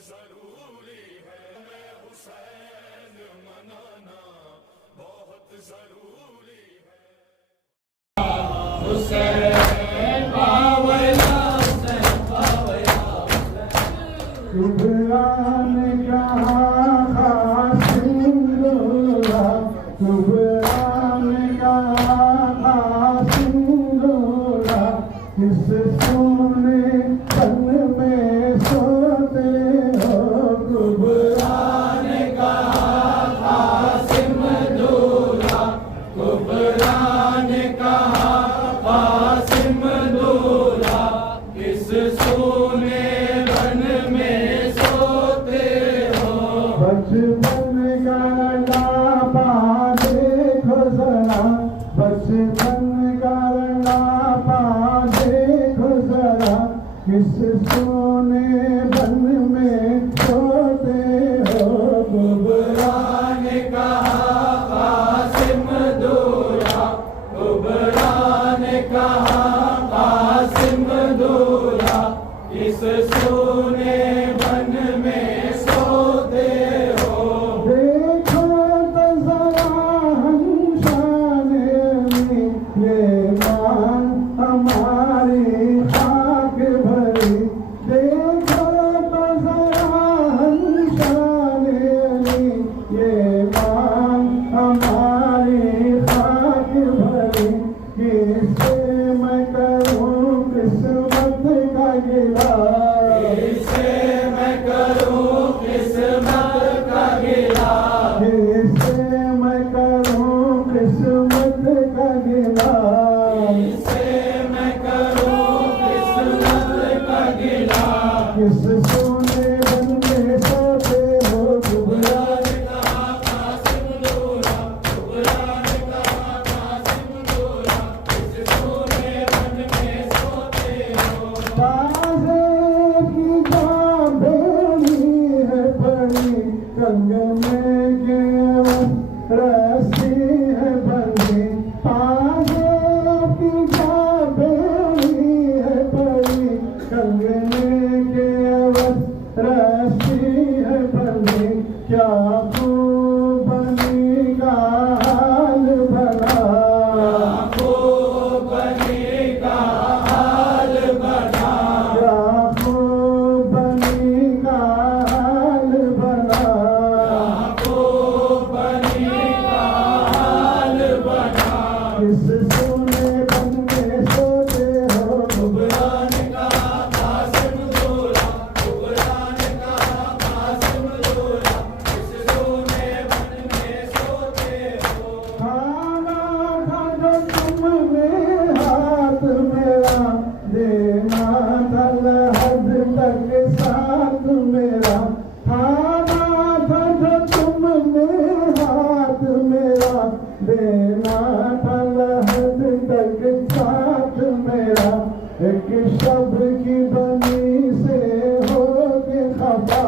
जरूरी है, मैं हुसैन मनाना बहुत जरूरी है। हुसैन बावया, हुसैन बावया, कुबरान कहा खासिंदुल्ला, कुबरान कहा खासिंदुल्ला, किस सोने तन में सोते हो। कुबरान कहा खासिंदुल्ला, कुबरान कहा खासिंदुल्ला, किस सोने बन में सोते हो। बचपन का लापा देखो जरा, बचपन का लापा देखो जरा, किस सोने बन में सोते हो। कुबरान कहा कासिमदुल्ला, कुबरान कहा कासिमदुल्ला, किस सोने बन में सोते हो। देखो तो जरा हम शाने में, ये मान हमारी खाक भरी। देखो तो जरा हम शाने में, ये मान हमारी खाक भरी। किससे मैं करूं किस्मत का गिला, किससे मैं करूं किस्मत का गिला, किससे मैं करूं किस्मत का गिला, किससे मैं करूं किस्मत का गिला। किस सोने बन में सोते हो। कुबरान कहा कासिमदुल्ला, कुबरान कहा कासिमदुल्ला, किस सोने बन में सोते हो। ताज़े की जाबेली है पड़ी, कंगने के रस्सी है बंधी। ताज़े की जाबेली है पड़ी, कंगने के रस्सी है बंधी। क्या खूब बनी का हाल भला, क्या खूब बनी का हाल भला, क्या खूब बनी का हाल भला, क्या खूब बनी का हाल भला। किस सोने बन में सोते हो। कुबरान कहा कासिमदुल्ला, कुबरान कहा कासिमदुल्ला, किस सोने बन में सोते हो। खाना था जो तुमने हाथ मेरा, देना था लहद तक साथ मेरा। खाना था जो तुमने हाथ मेरा, देना था लहद तक साथ मेरा। एक शब की बनी से हो के खफा,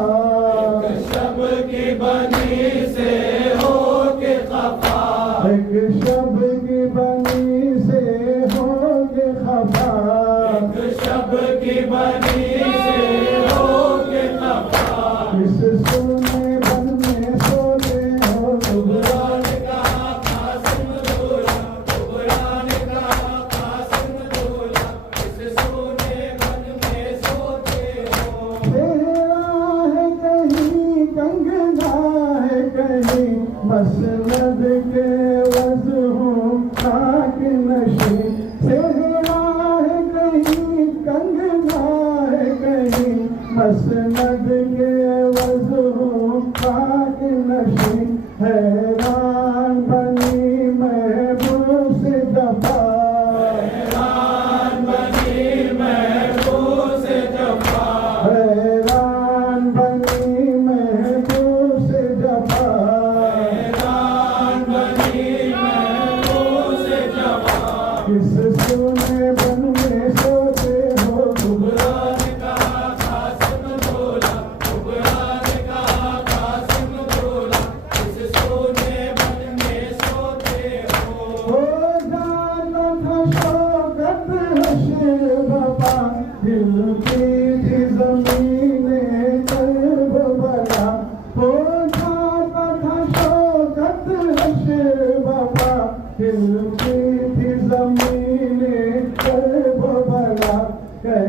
एक शब की बनी से हो के खफा, एक शब की बनी से हो के खफा, एक शब की बनी से हो के खफा। किस सोने बन में सोते हो। कुबरान कहा कासिमदुल्ला, कुबरान कहा कासिमदुल्ला, किस सोने बन में सोते हो। तेरा है कहीं कंगना है कहीं, मसनद के वज़्हों खाक नशी। तेरा है कहीं कंगना है कहीं, मसनद के वज़्हों खाक नशी। हैरान बनी महबूब से जफा, हैरान बनी महबूब से जफा, हैरान बनी महबूब से जफा, हैरान बनी महबूब से जफा। किस सोने बन में सोते हो। कुबरान कहा कासिमदुल्ला, कुबरान कहा कासिमदुल्ला, किस सोने बन में सोते हो। हो जाता था शौकत हश्र बाबा, दिल की थी ज़मीने कर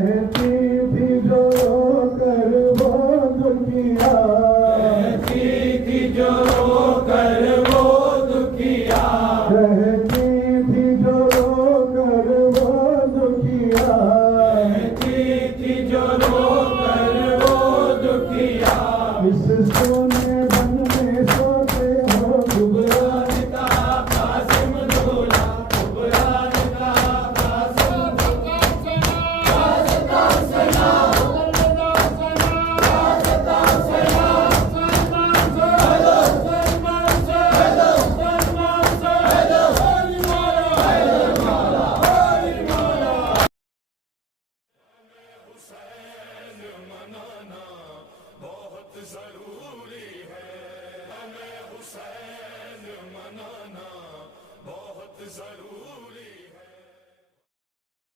कहती थी जो कर वो दुखिया, कहती थी जो कर वो दुखिया, कहती थी जो कर वो दुखिया, कहती थी जो कर वो दुखिया। इस सोने बन में सोते हो कुबरान का कासिम दूल्हा, कुबरान का कासिम हुसैन मनाना बहुत जरूरी है, हमें हुसैन मनाना बहुत जरूरी